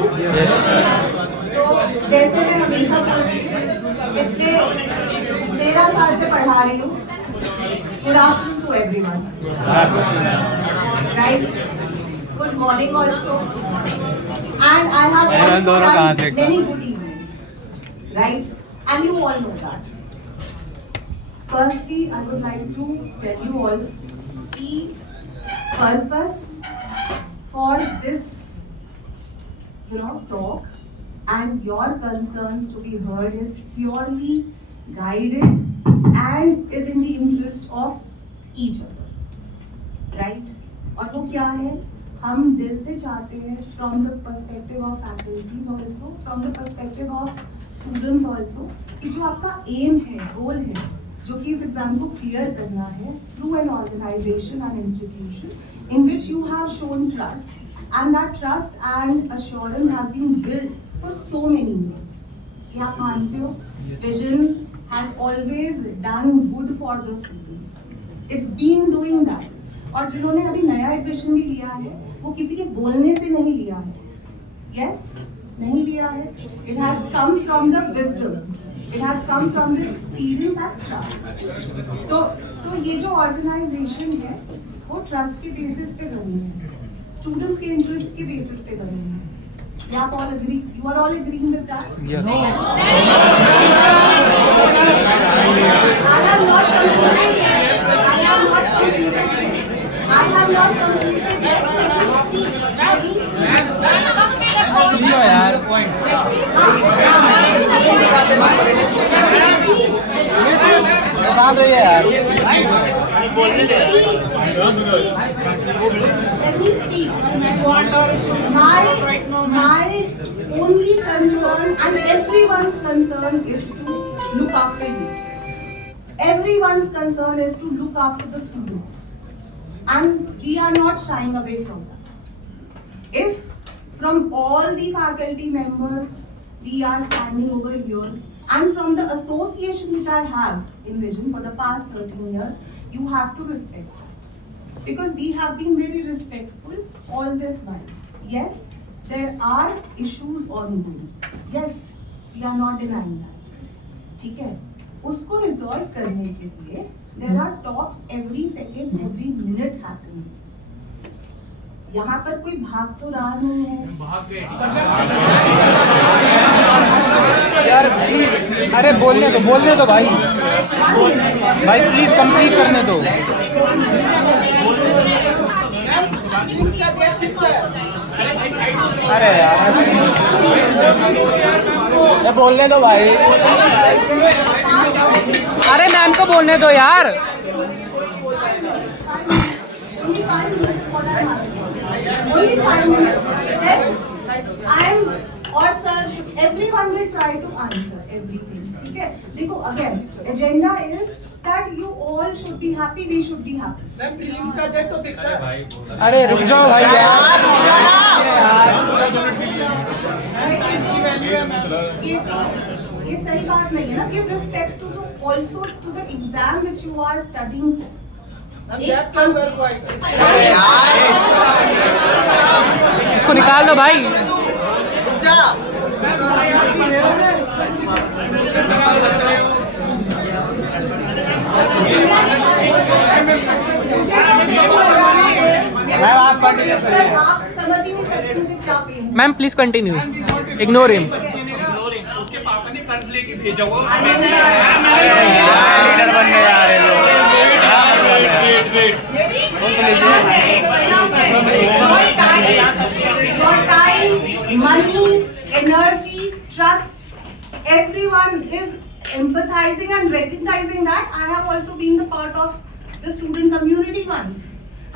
तो जैसे मैं हमेशा बोलती हूँ, पिछले 13 साल से पढ़ा रही हूँ। Good afternoon to everyone, right? Good morning also, and I have also done many good evenings, right? And you all know that. Firstly, I would like to tell you all the purpose for this, talk and your concerns to be heard is purely guided and is in the interest of each other, right? और वो क्या है? हम दिल से चाहते हैं from the perspective of faculties also, from the perspective of students also, कि जो आपका aim है, goal है, जो कि इस एग्जाम को क्लियर करना है through an organization and institution in which you have shown trust, and that trust and assurance has been built for so many years. ये आप मानते हो? Vision has always done good for the students. It's been doing that. और जिन्होंने अभी नया admission भी लिया है, वो किसी के बोलने से नहीं लिया है, yes? नहीं लिया है. It has come from the wisdom. It has come from the experience and trust. तो ये जो ऑर्गेनाइजेशन है, वो ट्रस्ट के बेसिस पे बनी है, स्टूडेंट्स के इंटरेस्ट के बेसिस पे बनी है. आप all agree? You are all agreeing with that? Yes. I have not completed yet. I have not completed yet. Let me speak. यार पॉइंट साथ रही है यार. Let me speak. My only concern and everyone's concern is to look after you. Everyone's concern is to look after the students, and we are not shying away from that. If from all the faculty members we are standing over here, and from the association which I have in Vision for the past 13 years, you have to respect that. Because we have been very respectful all this while. Yes, there are issues ongoing. Yes, we are not denying that. ठीक है? उसको resolve करने के लिए there are talks every second, every minute happening. यहाँ पर कोई भाग तो रहा नहीं है. यार अरे बोलने दो भाई प्लीज कंप्लीट करने दो. अरे यार बोलने दो भाई. अरे मैम को बोलने दो यार. Only 5 minutes. Then or sir, everyone will try to answer everything. ठीक है? देखो again, agenda is that you all should be happy, we should be happy. Ma'am prelims का डेट तो फिक्स है. अरे रुक जाओ भाई यार. ये सही बात नहीं है ना. Give respect to the also to the exam which you are studying for. इसको निकाल दो भाई. आप समझ ही नहीं सकते मुझे क्या pen. Ma'am please continue. Ignore him. उसके पापा ने कर्ज लेके भेजा हुआ. लीडर बनने जा रहे लोग. Your time, money, energy, trust, everyone is empathizing and recognizing that I have also been the part of the student community once.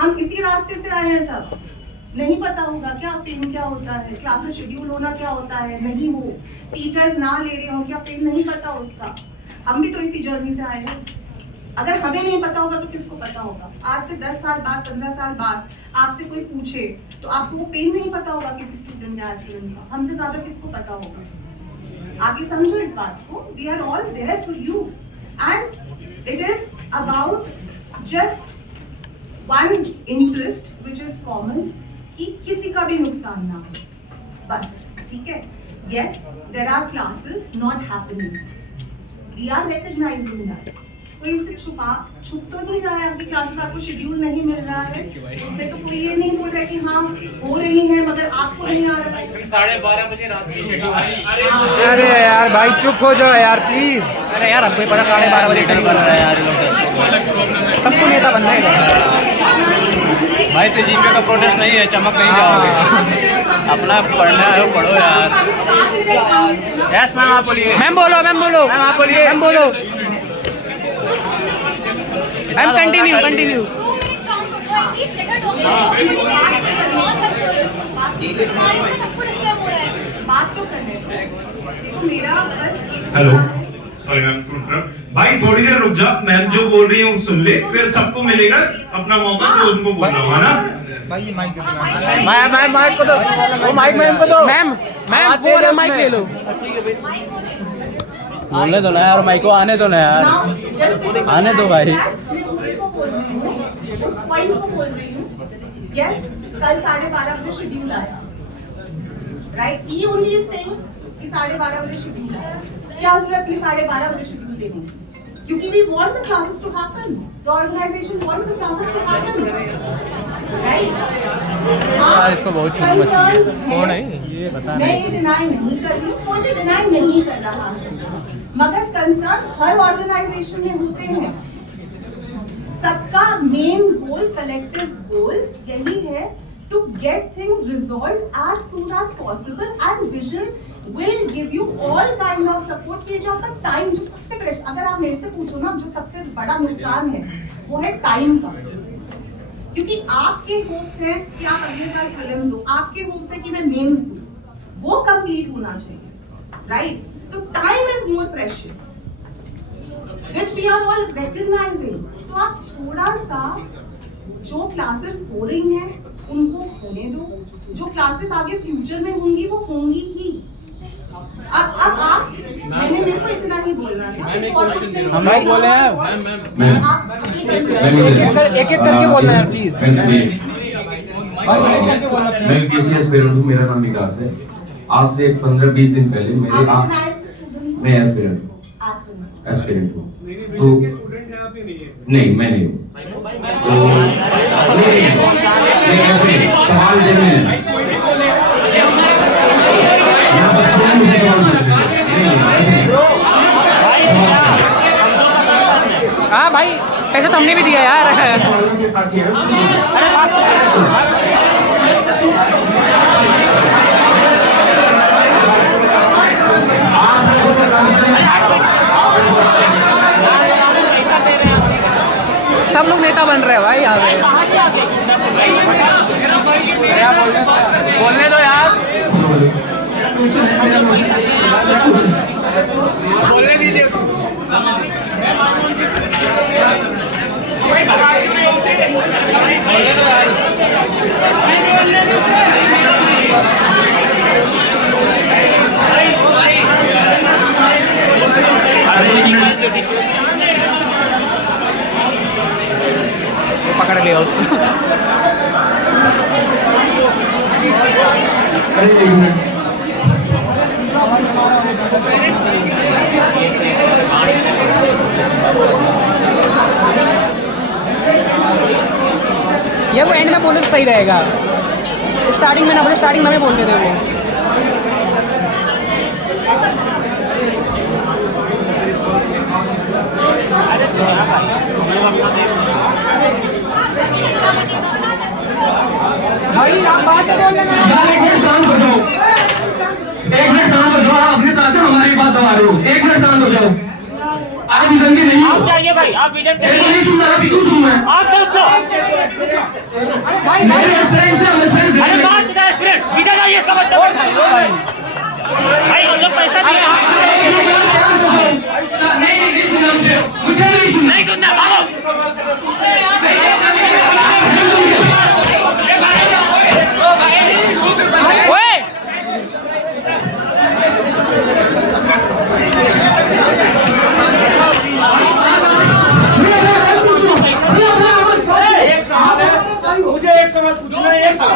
हम इसी रास्ते से आए हैं सब. नहीं पता होगा क्या पेन क्या होता है, क्लासेस शेड्यूल होना क्या होता है, नहीं हो टीचर्स ना ले रहे हो क्या पेन नहीं पता उसका. हम भी तो इसी जर्नी से आए हैं. अगर हमें नहीं पता होगा तो किसको पता होगा. आज से 10 साल बाद 15 साल बाद आपसे कोई पूछे तो आपको वो पेन नहीं पता होगा किसी स्टूडेंट या एस्पिरेंट का. हमसे ज्यादा किसको पता होगा. आगे समझो इस बात को. We are all there for you and it is about just one interest which is common कि किसी का भी नुकसान ना हो. बस ठीक है? Yes, there are classes not happening. We are recognizing that. कोई इससे छुप तो नहीं रहा है आपकी क्लासेस, आपको शेड्यूल नहीं मिल रहा है, इसमें तो कोई ये नहीं बोल रहा है कि हाँ हो रही है मगर आपको नहीं आ रहा है। 12:30 बजे रात की शेड्यूल। अरे यार भाई चुप हो जाओ यार प्लीज। अरे यार हमको पता 12:30 बजे शुरू कर रहा है यार, सबको नेता बनना है भाई से जीपे का प्रोटेस्ट नहीं है, चमक नहीं जाओगे, अपना पढ़ना है पढ़ो यार। यस मैम आप बोलिए। मैम बोलो मैम बोलो मैम आप बोलिए। मैम बोलो मैम कंटिन्यू कंटिन्यू। बात तो करने दो। देखो मेरा बस hello, sorry ma'am to interrupt. भाई थोड़ी देर रुक जा, मैम जो बोल रही है वो सुन ले, फिर सबको मिलेगा अपना मौका जो उनको बोलना हो, है ना? मैम माइक को दो, वो माइक मैम को दो। मैम मैम वो वाला माइक ले लो। बोलने दो ना यार, माइक को आने दो ना यार, आने दो भाई। उसी को बोल रही हूँ, उस पॉइंट को बोल रही हूँ। यस, कल 12:30 बजे शेड्यूल आया, right? He only is saying कि 12:30 बजे शेड्यूल आया। क्या जरूरत थी 12:30 बजे शेड्यूल देने की? क्योंकि we want the classes to happen. The organization wants the classes to happen, right? इसको बहुत छोटी मच्छी है। कौन है ये बता मैं ये डिनाई नहीं कर रही, कोई भी डिनाई नहीं कर रहा है, मगर कंसर्न हर ऑर्गेनाइजेशन में होते हैं। सबका मेन गोल, कलेक्टिव गोल यही है to get things resolved as soon as possible, and vision will give you all kind of support। ये जो आपका टाइम, जो सबसे करेक्ट, अगर आप मेरे से पूछो ना, जो सबसे बड़ा नुकसान है वो है टाइम का। क्योंकि आपके होप्स हैं कि आप अगले साल प्रीलिम्स दो, आपके होप्स है कि मैं मेंस दूं, वो कंप्लीट होना चाहिए, राइट? तो time is more precious, which we are all recognising. तो आप थोड़ा सा जो क्लासेस हो रही हैं उनको होने दो, जो क्लासेस आगे फ्यूचर में होंगी वो होंगी ही। अब आप मैंने मेरे को इतना ही बोलना था, और कुछ नहीं हम लोग बोले हैं एक एक करके बोलना है प्लीज। मैं केसीएस पेरेंट हूँ, मेरा नाम विकास है। आज से 15-20 दिन पहले मैं एस्पिरेंट हूँ। तो नहीं, मैं नहीं हूँ। सवाल जमीन है, यहाँ बच्चों ने मुझे सवाल पूछे। हाँ भाई पैसे तो हमने भी दिया यार। सवालों के पास ये सब लोग नेता बन रहे हैं भाई यहाँ पे। बोलने दो यार, बोलने दीजिए उसको। पकड़ लिया उसको। ये वो एंड में बोले तो सही रहेगा, स्टार्टिंग में ना बोले, स्टार्टिंग में हमें बोलते थे वो। भाई आप बात बोल लेना। एक मिनट शांत हो जाओ, एक मिनट शांत हो जाओ। आप अपने साथ में हमारी बात दबा रहे हो, एक मिनट शांत हो जाओ। आप विजन के नहीं हो। जाइए भाई, आप विजन के नहीं सुन रहा, क्यों सुनूं मैं? आप तरफ लो। मेरे एस्पिरेंट से हम एस्पिरेंट अरे देंगे। बात किधर स्पिरिट विजन आइए, इसका बच्चा भाई हम लोग पैसा दिए। नहीं सुनना मुझे नहीं सुनना। नहीं सुनना, भागो। ओए मुझे एक सवाल पूछना है, एक सवाल।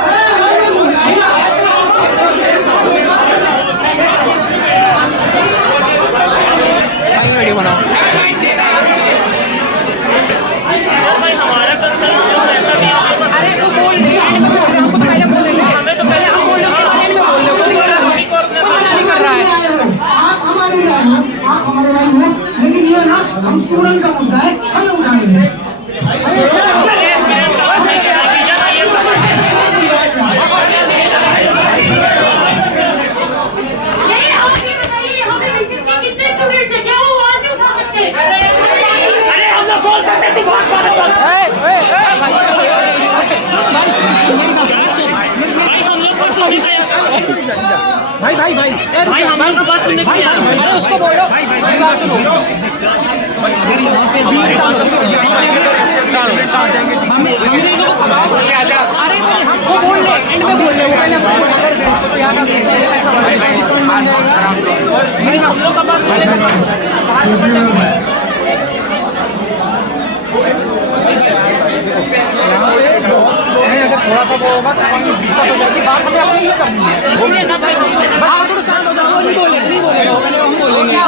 भाई भाई भाई भाई हमारी बात सुनने के लिए अरे उसको बोलो भाई बात सुनो अरे वो बोल ले एंड में बोल ले वो पहले तो याद अगर थोड़ा सा वो होगा तो दिक्कत हो जाएगी बात हमें अपनी ही करनी है बोलिए ना भाई हाँ थोड़ा शांत हो जाओ नहीं बोले पहले हम बोलेंगे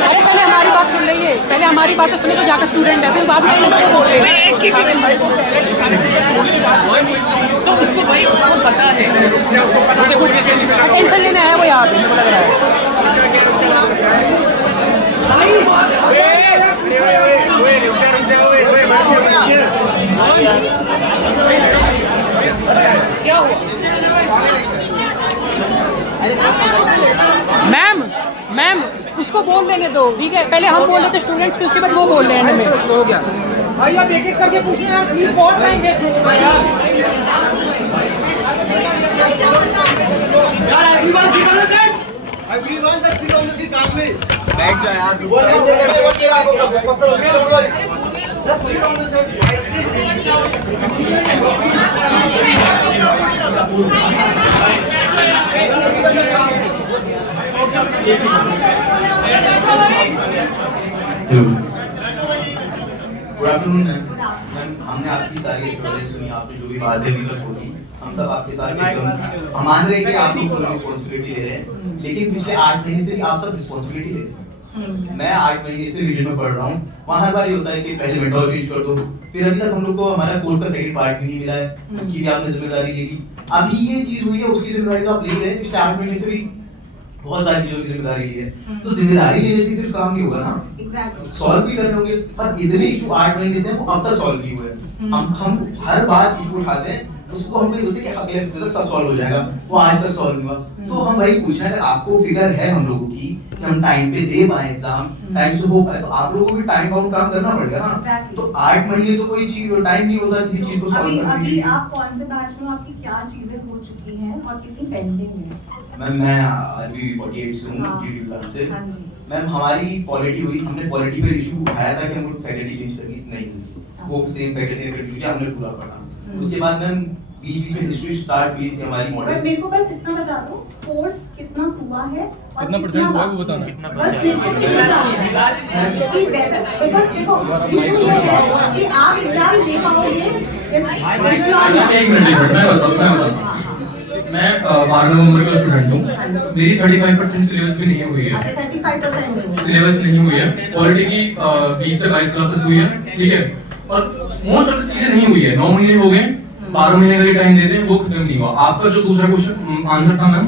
अरे पहले हमारी बात सुन लीजिए पहले हमारी बात सुने तो जाकर स्टूडेंट है फिर बाद में बोल रहे हैं तो उसको भाई उसको पता है देखो टेंशन लेना है वो यार मेरे को लग रहा है क्या हुआ मैम उसको बोल लेने दो ठीक है पहले हम बोल रहे थे स्टूडेंट्स फिर उसके बाद वो बोल रहे हैं हो गया भाई आप एक एक करके पूछिए यार प्लीज बहुत टाइम वेस्ट हो रहा है यार everyone sit on the seat everyone that sit on the seat कामली बैठ जा यार वो नहीं दे रहे वो क्या आपको फोकस करो wait don't worry just sit on the seat hello good afternoon ma'am हमने आपकी सारी एक्सप्लेनेशन सुनी आपने जो भी बातें अभी तक बोली हम सब आपके साथ एकदम हम मान रहे हैं कि आप लोग कोई रिस्पांसिबिलिटी ले रहे हैं लेकिन पिछले 8 महीने से आप सब रिस्पांसिबिलिटी ले रहे हैं मैं 8 महीने से विजन में पढ़ रहा हूँ वहाँ हर बार ये होता है कि पहले मेंटोर चेंज कर दो फिर अभी तक हम लोग को हमारा कोर्स का सेकंड पार्ट भी नहीं मिला है उसकी भी आपने जिम्मेदारी ले ली अभी ये चीज हुई है उसकी जिम्मेदारी तो आप ले रहे हैं पिछले 8 महीने से भी बहुत सारी चीजों की जिम्मेदारी ली है तो जिम्मेदारी लेने से सिर्फ काम नहीं होगा ना सॉल्व भी करने होंगे पर इतने इशू 8 महीने से वो अब तक सॉल्व नहीं हुए हम हर बार इशू उठाते हैं उसको हम कहीं बोलते हैं कि अगले हफ्ते तक सब सॉल्व हो जाएगा वो आज तक सॉल्व नहीं हुआ तो हम वही पूछना है अगर आपको फिगर है हम लोगों की कि हम टाइम पे दे पाए एग्जाम टाइम से हो पाए तो आप लोगों को भी टाइम बाउंड काम करना पड़ेगा ना तो 8 महीने तो कोई चीज टाइम नहीं होता किसी चीज को सॉल्व करने के अभी लिए आप कौन से बैच में आपकी क्या चीजें हो चुकी हैं और कितनी पेंडिंग है मैं अभी 48 से हूँ जीडी प्लान से हाँ जी मैम हमारी पॉलिटी हुई हमने पॉलिटी पे इशू उठाया था कि हमको फैकल्टी चेंज करनी नहीं वो सेम फैकल्टी ने कंटिन्यू किया हमने पूरा पढ़ा उसके बाद मैम बीच में हिस्ट्री स्टार्ट हुई थी हमारी मॉडल मेरे को बस इतना बता दो कोर्स कितना हुआ है और कितना परसेंट हुआ है वो बताना बस मेरे को कितना कि बेहतर बिकॉज़ देखो इशू ये है कि आप एग्जाम दे पाओगे एक मिनट मैं बताता हूं मैं 12 नवंबर का स्टूडेंट हूँ मेरी 35% सिलेबस भी नहीं हुई है अच्छा 35% सिलेबस नहीं हुई है पॉलिटी की 20 से 22 क्लासेस हुई है ठीक है और मोस्ट ऑफ द चीजें नहीं हुई है 9 महीने हो गए 12 महीने का टाइम देते हैं वो खत्म नहीं हुआ आपका जो दूसरा क्वेश्चन आंसर था मैम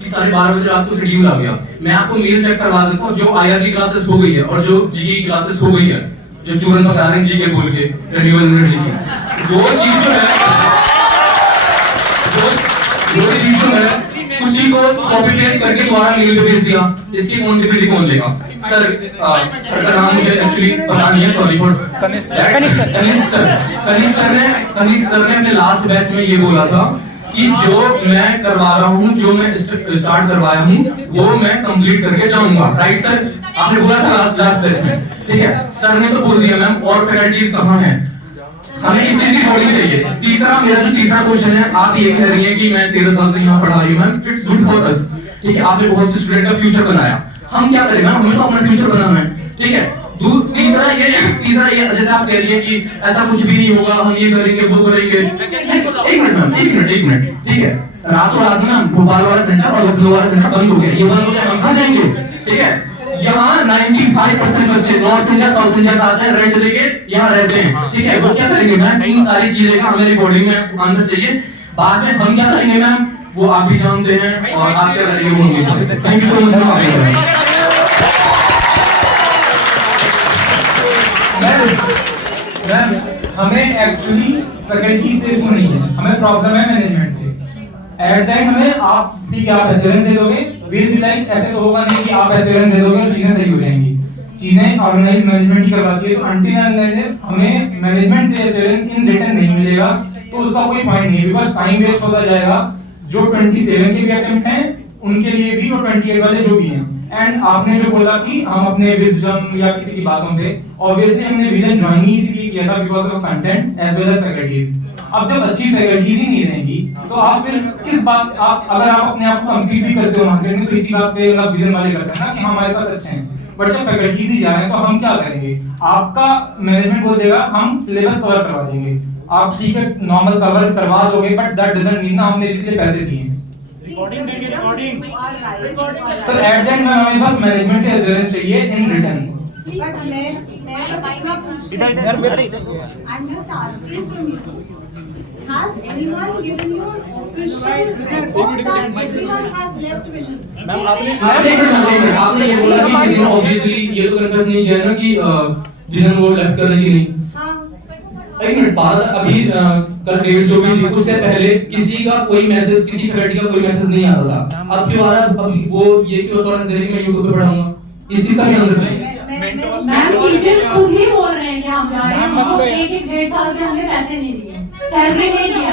कि 12:30 बजे रात को शेड्यूल आ गया मैं आपको मेल चेक करवा सकता हूँ जो आईआर की क्लासेस हो गई है और जो जीके की क्लासेस हो गई है जो चूरन पका रहे हैं जीके बोल के रिन्यूएबल एनर्जी की दो चीज जो है उसी को कॉपी पेस्ट करके दोबारा मेल पे भेज दिया इसकी अकाउंटेबिलिटी कौन लेगा सर सर का नाम मुझे एक्चुअली पता नहीं है सॉरी फॉर कनिष्ठ सर ने अपने लास्ट बैच में ये बोला था कि जो मैं करवा रहा हूँ जो मैं स्टार्ट करवाया हूँ वो मैं कंप्लीट करके जाऊंगा राइट सर आपने बोला था लास्ट बैच में ठीक है सर ने तो बोल दिया मैम और फैकल्टीज कहाँ हैं हमें इस चीज की रिकॉर्डिंग चाहिए मेरा जो तीसरा क्वेश्चन है आप ये कह रही हैं कि मैं 13 साल से यहाँ पढ़ा रही हूँ ma'am it's good for us ठीक है आपने बहुत से स्टूडेंट का फ्यूचर बनाया हम क्या करें मैम हमें तो अपना फ्यूचर बनाना है ठीक है तीसरा ये जैसे आप कह रही हैं कि ऐसा कुछ भी नहीं होगा हम ये करेंगे वो करेंगे एक मिनट ठीक है रातों रात में भोपाल वाला सेंटर और लखनऊ वाला सेंटर बंद हो गया ये बंद हो गया हम कहाँ जाएंगे ठीक है यहाँ 95% बच्चे नॉर्थ इंडिया साउथ इंडिया से आते हैं रेंट लेके यहाँ रहते हैं ठीक है वो क्या करेंगे मैम इन सारी चीजें का हमें रिकॉर्डिंग में आंसर चाहिए बाद में हम क्या करेंगे मैम वो आप भी जानते हैं और आप क्या करेंगे वो हम भी जानते हैं thank you so much ma'am हमें एक्चुअली फैकल्टी से इशू नहीं है हमें प्रॉब्लम है मैनेजमेंट से एट द एंड हमें आप भी क्या एश्योरेंस दे दोगे विल बी लाइक ऐसे तो होगा नहीं कि आप एश्योरेंस दे दोगे और चीजें सही हो जाएंगी। चीजें ऑर्गेनाइज मैनेजमेंट ही करवाती है, तो अंटिल अनलेस हमें मैनेजमेंट से एश्योरेंस इन रिटर्न नहीं मिलेगा तो उसका कोई पॉइंट नहीं है, बिकॉज टाइम वेस्ट होता जाएगा। जो 27 के भी अटेम्प्ट हैं उनके लिए भी और 28 वाले जो भी हैं। एंड आपने जो बोला कि हम अपने विजडम या किसी की बातों पे, ऑब्वियसली हमने विजन ज्वाइन ही इसलिए किया था because of content as well as faculties. अब जब अच्छी फैकल्टीज ही नहीं रहेंगी तो आप फिर किस बात, आप अगर आप अपने आप को कम्पीट भी करते हो मार्केट में तो इसी बात पे मतलब विजन वाले करते हैं ना कि हमारे पास अच्छे हैं, बट जब फैकल्टीज ही जा रहे हैं तो हम क्या करेंगे? आपका मैनेजमेंट बोल देगा हम सिलेबस कवर करवा देंगे, आप ठीक है नॉर्मल कवर करवा दोगे, बट दैट डजंट मीन ना हमने इसलिए पैसे दिए। रिकॉर्डिंग देंगे, रिकॉर्डिंग। तो एट द एंड में हमें बस मैनेजमेंट से एश्योरेंस चाहिए इन रिटर्न। बट मैं बस इतना पूछ रही हूं, I am just asking from you, has anyone given you an official report that everyone has left vision? आपने ये बोला कि किसी ने ऑब्वियसली ये तो कन्फर्म नहीं किया ना कि विजन वो लेफ्ट कर रही नहीं। एक मिनट, अभी कल डेट जो भी थी उससे पहले किसी का कोई मैसेज, किसी फैकल्टी का कोई मैसेज नहीं आ रहा था। अब क्यों आ रहा है? अब वो ये क्यों एश्योरेंस दे रही है मैं YouTube पे पढ़ाऊंगा, इस चीज का भी आंसर चाहिए। मैम टीचर्स खुद ही बोल रहे हैं कि हम जा रहे हैं, हमको 1-1.5 साल से हमने पैसे नहीं दिए, सैलरी नहीं दिया।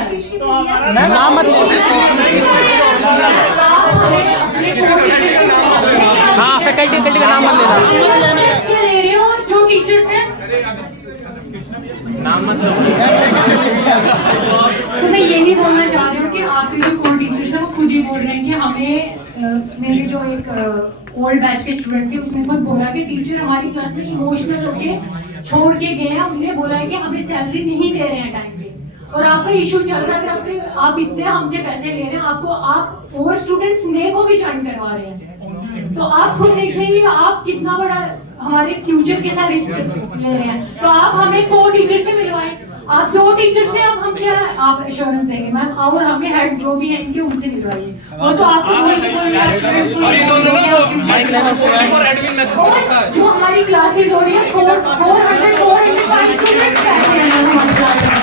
मैम नाम मत हाँ फैकल्टी का नाम मत लेना। ले रहे हो जो टीचर्स हैं नाम मत लो। तो मैं यही बोलना चाह रही हूँ कि आपके जो कोर टीचर्स हैं वो खुद ही बोल रहे हैं कि हमें मेरे जो एक ओल्ड बैच के स्टूडेंट थे उसने खुद बोला कि टीचर हमारी क्लास में इमोशनल होके छोड़ के गए हैं, उन्होंने बोला है कि हमें सैलरी नहीं दे रहे हैं टाइम पे और आपका इशू चल रहा है। अगर आप इतने हमसे पैसे ले रहे हैं, आपको आप और स्टूडेंट्स नए को भी ज्वाइन करवा रहे हैं, तो आप खुद देखिए आप कितना बड़ा हमारे फ्यूचर के साथ रिस्क ले रहे हैं। तो आप हमें को टीचर से मिलवाएं, आप 2 टीचर से अब हम क्या आप एश्योरेंस देंगे मैम, और हमें हेड जो भी है इनके उनसे मिलवाइए। वो तो आपको बोलेंगे जो हमारी क्लासेस हो रही है 405 स्टूडेंट्स बैठे हैं हमारी क्लास में, हम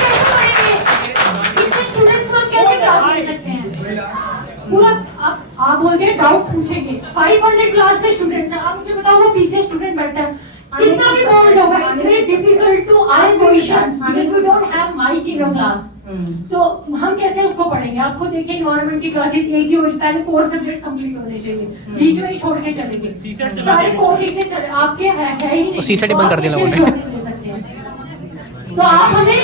कैसे पढ़ेंगे? इतने स्टूडेंट्स में हम कैसे क्लास ले सकते हैं? पूरा आप बोलते हैं डाउट्स पूछेंगे, 500 क्लास में स्टूडेंट्स हैं, आप मुझे बताओ वो पीछे स्टूडेंट बैठा है कितना भी बोल्ड होगा, it's very difficult to ask questions because we don't have mike in your class. So हम कैसे उसको पढ़ेंगे? आप खुद देखिए एनवायरनमेंट की क्लासेस एक ही हो, पहले कोर सब्जेक्ट्स कंप्लीट होने चाहिए, बीच में ही छोड़ के चलेंगे सारे कोर टीचर चले आपके है ही नहीं, सीसेट बंद कर दिया लोगों ने। तो आप हमें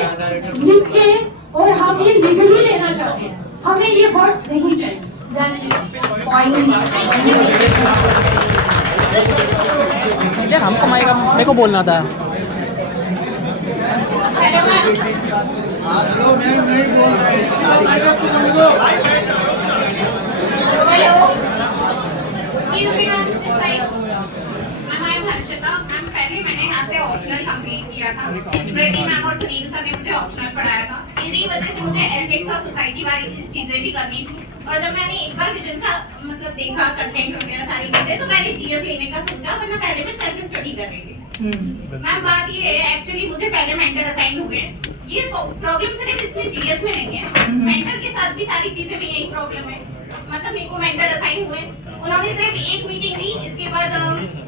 लिख के और हम ये लीगली लेना चाहते हैं, हमें ये वर्ड्स नहीं चाहिए। यार हमको मेरे को बोलना था। हेलो मैं नहीं बोल रहा पहले मैंने यहाँ से ऑप्शनल कंप्लीट किया था, स्मृति मैम और सुनील सर ने मुझे ऑप्शनल पढ़ाया था, इसी वजह से मुझे एथिक्स और सोसाइटी वाली चीजें भी करनी थी। और जब मैंने एक बार विजन का मतलब देखा कंटेंट वगैरह सारी चीजें, तो मैंने जीएस लेने का सोचा, वरना पहले मैं सेल्फ स्टडी कर रही थी। मैम बात ये है एक्चुअली मुझे पहले मेंटर असाइन हुए, ये प्रॉब्लम सिर्फ इसमें जीएस में नहीं है, मेंटर के साथ भी सारी चीजें में यही प्रॉब्लम है। मतलब मेरे को मेंटर असाइन हुए, उन्होंने सिर्फ एक मीटिंग ली, इसके बाद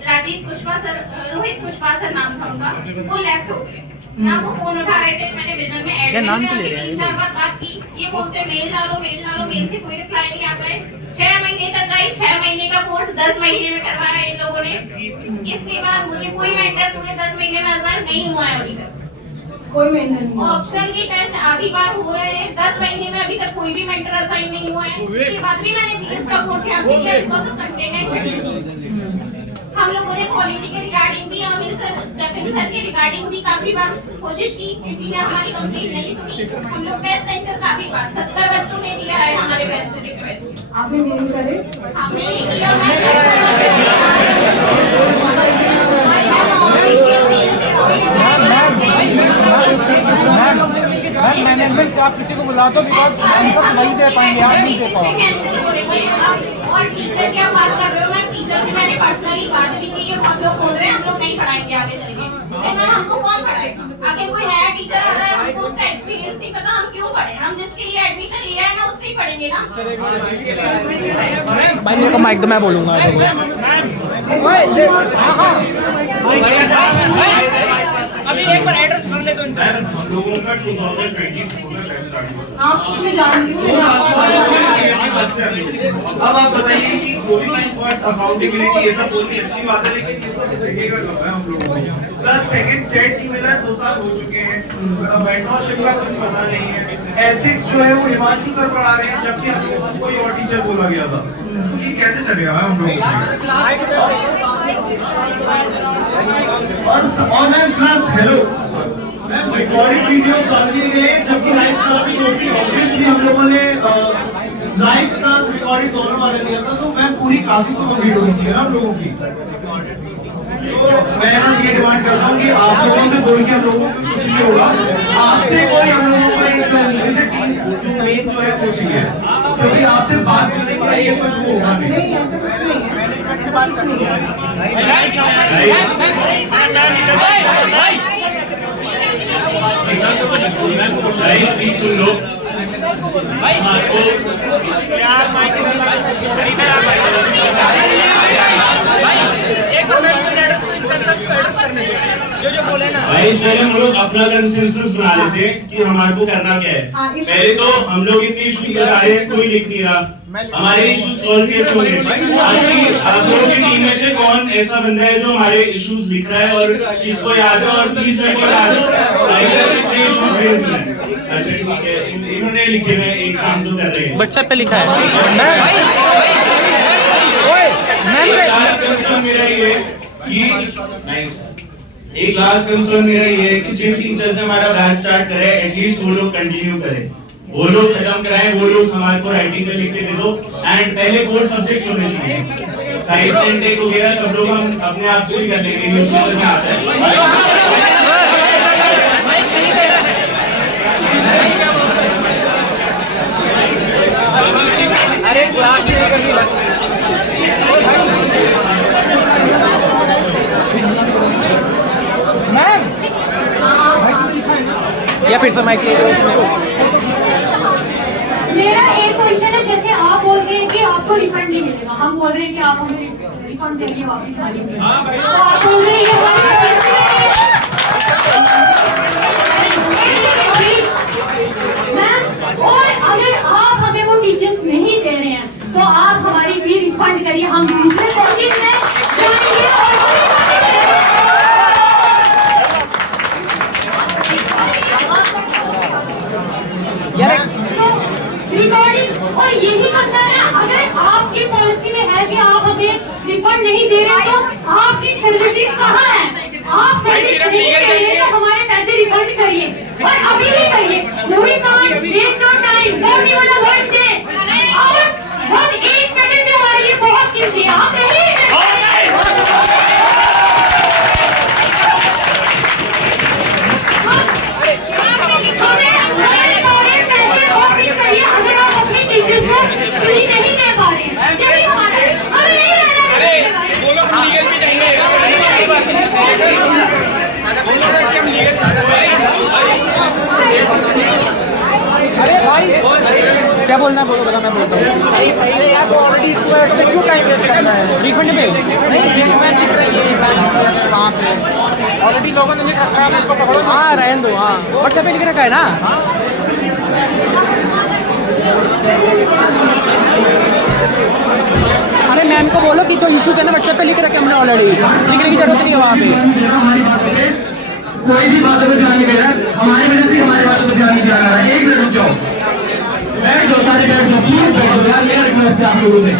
राजीव कुशवाहा सर, रोहित कुशवाहा सर नाम था उनका, वो लेफ्ट हो गए ना, वो फोन उठा रहे थे। मैंने विजन में एडमिन में आके 3-4 बार बात की, ये बोलते मेल डालो, मेल से कोई रिप्लाई नहीं आता है। 6 महीने तक गई, 6 महीने का कोर्स 10 महीने में करवा रहे हैं इन लोगों ने। इसके बाद मुझे कोई मेंटर पूरे 10 महीने में असाइन नहीं हुआ है अभी तक, कोई मेंटर नहीं। ऑप्शनल की टेस्ट आधी बार हो रहे हैं, 10 महीने में अभी तक कोई भी मेंटर असाइन नहीं हुआ है। इसके बाद भी मैंने जीएस का कोर्स यहाँ से किया because of content and faculty. हम लोगों ने क्वालिटी के रिगार्डिंग भी, अनिल सर, जतिन सर के रिगार्डिंग भी काफी बार कोशिश की, किसी ने हमारी कंप्लेंट नहीं सुनी। हम लोग टेस्ट सेंटर काफी बार 70 बच्चों ने दिया है हमारे बेस्ट से रिक्वेस्ट, आपने मेल करे, हमने ये किया। मैं ऑफिशियल मेल से कोई मैनेजमेंट से आप किसी को बुला दो बिकॉज़ आंसर नहीं दे पाएंगे, आप नहीं दे पाओगे। कैंसिल हो रहे हैं। और टीचर क्या बात कर रहे हो? मैं टीचर से मैंने पर्सनली बात भी की है, बहुत लोग बोल रहे हैं हम लोग नहीं पढ़ाएंगे आगे चलेंगे। मैम हमको कौन पढ़ाएगा? आगे कोई नया टीचर आ रहा है, हमको उसका एक्सपीरियंस नहीं पता, हम क्यों पढ़े? हम जिसके लिए एडमिशन लिया है ना उससे ही पढ़ेंगे ना। भाई मेरे को माइक दो, मैं बोलूंगा। अभी एक बार एड्रेस भर ले तो हम लोगों का 2024 में बैच स्टार्ट हुआ था। मैं जानती हूँ। अब आप बताइए कि क्वालिफाइंग वर्ड्स, अकाउंटेबिलिटी, ये सब बहुत ही अच्छी बात है, लेकिन ये सब दिखेगा कब है हम लोगों को? प्लस सेकंड सेट नहीं मिला है, 2 साल हो चुके हैं, मेंटरशिप का कुछ पता नहीं है, एथिक्स जो है वो हिमांशु सर पढ़ा रहे हैं, जबकि हम लोगों को कोई और टीचर बोला गया था। तो ये कैसे चलेगा हम लोगों को? और ma'am plus hello ma'am, recorded videos डाल दिए गए, जबकि लाइव क्लासेस होती है। ऑब्वियसली हम लोगों ने लाइव क्लास रिकॉर्डेड दोनों वाले लिया था, तो मैम पूरी क्लासेस तो कंप्लीट होनी चाहिए ना हम लोगों की। तो मैं बस ये डिमांड करता हूँ कि आप लोगों से बोल के हम लोगों को कुछ नहीं होगा, आपसे कोई हम लोगों को एक नीचे से टीम जो मेन जो है वो चाहिए, क्योंकि आपसे बात करने के लिए कुछ होगा नहीं। ऐसा कुछ नहीं है, ऐसा कुछ नहीं है। प्लीज सुन लो भाई, पहले हम लोग अपना कंसेंसस बना लेते हैं कि हमारे को करना क्या है। पहले तो हम लोग इतने इशू बता रहे हैं, कोई लिख नहीं रहा, हमारे इश्यूज सॉल्व कैसे होंगे? आप लोगों की टीम में से कौन ऐसा बंदा है जो हमारे इश्यूज लिख रहा है और किसको याद है? और प्लीज मेरे को याद हो कितने इश्यूज रेज हुए हैं। अच्छा ठीक है, इन्होंने लिखे हुए एक काम तो कर रहे हैं, व्हाट्सएप पे लिखा है। मेरा ये कि एक लास्ट कंसर्न मेरा ये है कि जिन टीचर से हमारा बैच स्टार्ट करे एटलीस्ट वो लोग कंटिन्यू करें, वो लोग खत्म कराएं, वो लोग हमारे को राइटिंग का लिख के दे दो। एंड पहले कोर सब्जेक्ट्स होने चाहिए, साइंस एंड टेक वगैरह सब लोग हम अपने आप से भी कर लेंगे, न्यूज़पेपर में आता है। अरे क्लास नहीं करनी मैम, या फिर से माइक ले लो उसमें। मेरा एक क्वेश्चन है, जैसे आप बोल रहे हैं कि आपको रिफंड नहीं मिलेगा, हम बोल रहे हैं कि आप हमें रिफंड देंगे वापस हमारी तो आप बोल रहे हैं मैम, और अगर आप हमें वो टीचर्स नहीं दे रहे हैं तो आप हमारी फी रिफंड करिए, हम दूसरे कोचिंग में जाएंगे और रिकॉर्डिंग। और यही कंसर्न है, अगर आपकी पॉलिसी में है कि आप हमें रिफंड नहीं दे रहे तो आपकी सर्विसेज कहाँ है? आप सर्विस नहीं दे रहे तो हमारे पैसे रिफंड करिए और अभी ही करिए। Movie can't waste your time, don't even avoid day hours, 1 second भी हमारे लिए बहुत कीमती है। आप नहीं अगर आप अपने टीचर्स को फ्री नहीं दे पा रहे हैं, ये भी हमारा है, हमें नहीं रहना है। बोलो हम लीगल पे जाएंगे। अरे भाई क्या बोलना है बोलो, बता मैं बोलता हूँ। सही है यार, वो ऑलरेडी इस पे क्यों टाइम वेस्ट करना है? रिफंड पे नहीं, एंगेजमेंट दिख रही है वहाँ पे, ऑलरेडी लोगों ने लिख रखा है, उसको पकड़ो। हाँ रहने दो, हाँ व्हाट्सएप पे लिख रखा है ना। अरे मैम को बोलो कि जो इशू है ना व्हाट्सएप पे लिख रखे हमने ऑलरेडी, लिखने की जरूरत नहीं है वहाँ पे। कोई भी बातों पर ध्यान नहीं दे रहा, हमारी वजह से हमारी बातों पर ध्यान नहीं दिया जा रहा है। एक मिनट रुक जाओ, बैठ जाओ, सारे बैठ जाओ, प्लीज बैठ जाओ यार, मेरा रिक्वेस्ट है आप लोगों से।